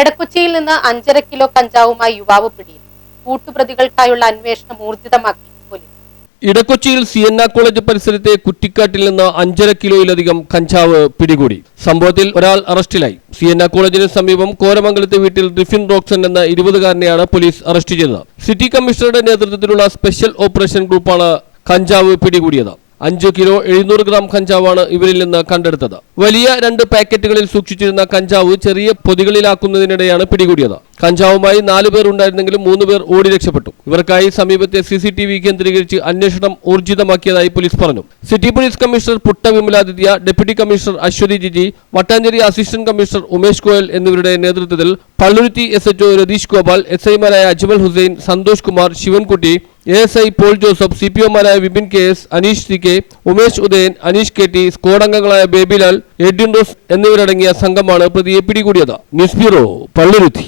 എടക്കൊച്ചിയിൽ നിന്ന് 5.5 കിലോ കഞ്ചാവുമായി യുവാവ് പിടിയിൽ. കൂട്ടുപ്രതികൾക്കായുള്ള അന്വേഷണം ഊർജിതമാക്കി പോലീസ്. ഇടക്കൊച്ചിയിൽ സിയന്ന കോളേജ് പരിസരത്തെ കുറ്റിക്കാട്ടിൽ നിന്ന് 5.5 കിലോയിലധികം കഞ്ചാവ് പിടികൂടി. സംഭവത്തിൽ ഒരാൾ അറസ്റ്റിലായി. സിയന്ന കോളേജിന് സമീപം കോരമംഗലത്തെ വീട്ടിൽ റിഫിൻ റോക്സൺ എന്ന 20-കാരനെയാണ് പോലീസ് അറസ്റ്റ് ചെയ്തത്. സിറ്റി കമ്മീഷണറുടെ നേതൃത്വത്തിലുള്ള സ്പെഷ്യൽ ഓപ്പറേഷൻ ഗ്രൂപ്പാണ് കഞ്ചാവ് പിടികൂടിയത്. 5 കിലോ 700 ഗ്രാം കഞ്ചാവാണ് ഇവരിൽ നിന്ന് കണ്ടെടുത്തത്. വലിയ 2 പാക്കറ്റുകളിൽ സൂക്ഷിച്ചിരുന്ന കഞ്ചാവ് ചെറിയ പൊതികളിലാക്കുന്നതിനിടെയാണ് പിടികൂടിയത്. കഞ്ചാവുമായി 4 പേർ ഉണ്ടായിരുന്നെങ്കിലും 3 പേർ ഓടി രക്ഷപ്പെട്ടു. ഇവർക്കായി സമീപത്തെ CCTV കേന്ദ്രീകരിച്ച് അന്വേഷണം ഊർജിതമാക്കിയതായി പോലീസ് പറഞ്ഞു. City police commissioner Putta Vimaladitya, deputy commissioner Aswathy Jiji, Vattancherry assistant commissioner Umesh Goyal എന്നിവരുടെ നേതൃത്വത്തിൽ പള്ളുരുത്തി SHO രതീഷ് ഗോപാൽ, SI-മാരായ Ajmal Hussain, Santhosh Kumar, Sivankutty, ASI Paul Joseph, CPO-മാരായ Vipin KS, Aneesh CK, Umesh Udayan, Aneesh KT, squad അംഗങ്ങളായ ബേബിലാൽ, എഡ്വിൻ റോസ് എന്നിവരടങ്ങിയ സംഘമാണ് പ്രതിയെ പിടികൂടിയത്. News bureau, Palluruthy.